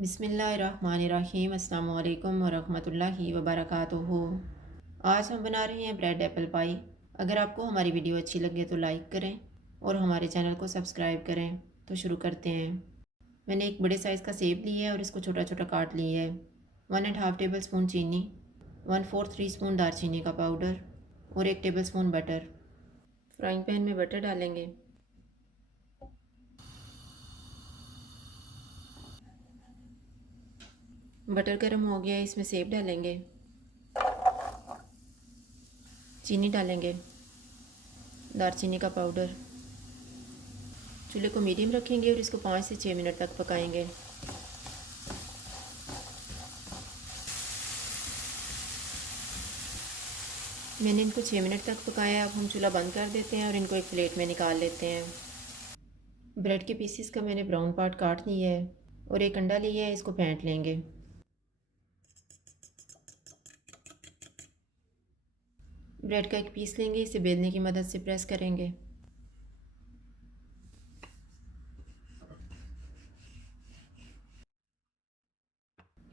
बिस्मिल्लाहिर्रहमानिर्रहीम अस्सलामु अलैकुम वरहमतुल्लाहि वबरकातुहू। आज हम बना रहे हैं ब्रेड एप्पल पाई। अगर आपको हमारी वीडियो अच्छी लगे तो लाइक करें और हमारे चैनल को सब्सक्राइब करें। तो शुरू करते हैं। मैंने एक बड़े साइज़ का सेब लिया है और इसको छोटा छोटा काट लिया है। 1.5 टेबल स्पून चीनी, 1/4 टी स्पून दारचीनी का पाउडर और 1 table spoon butter. Frying pan में बटर डालेंगे। बटर गर्म हो गया, इसमें सेब डालेंगे, चीनी डालेंगे, दारचीनी का पाउडर। चूल्हे को मीडियम रखेंगे और इसको 5 से 6 मिनट तक पकाएंगे। मैंने इनको 6 मिनट तक पकाया। अब हम चूल्हा बंद कर देते हैं और इनको एक प्लेट में निकाल लेते हैं। ब्रेड के पीसीस का मैंने ब्राउन पार्ट काट लिया है और एक अंडा लिया है, इसको फेंट लेंगे। ब्रेड का एक पीस लेंगे, इसे बेलने की मदद से प्रेस करेंगे।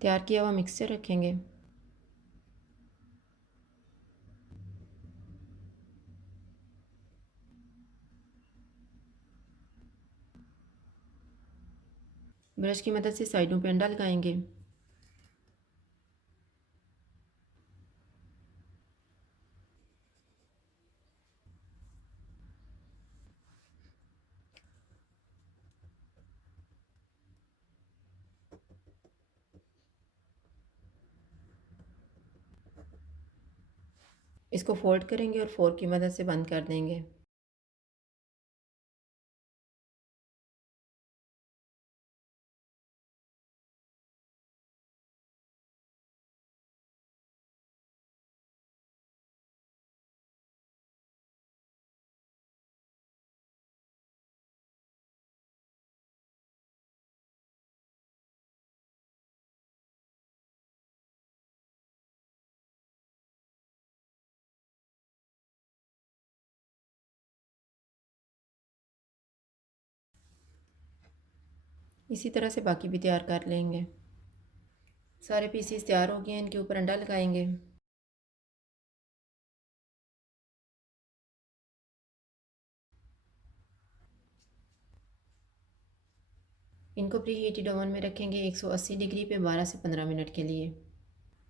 तैयार किया हुआ मिक्सचर रखेंगे। ब्रश की मदद से साइडों पे अंडा लगाएंगे। इसको फोल्ड करेंगे और फोर्क की मदद से बंद कर देंगे। इसी तरह से बाकी भी तैयार कर लेंगे। सारे पीसीस तैयार हो गए हैं, इनके ऊपर अंडा लगाएंगे। इनको प्री हीटेड ओवन में रखेंगे 180 डिग्री पे 12 से 15 मिनट के लिए।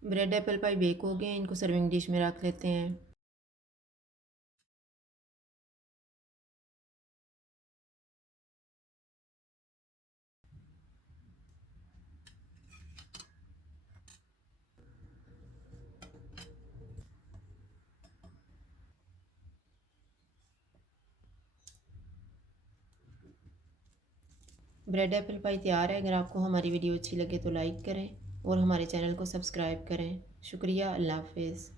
ब्रेड एप्पल पाई बेक हो गए हैं, इनको सर्विंग डिश में रख लेते हैं। ब्रेड एप्पल पाई तैयार है। अगर आपको हमारी वीडियो अच्छी लगे तो लाइक करें और हमारे चैनल को सब्सक्राइब करें। शुक्रिया। अल्लाह हाफिज़।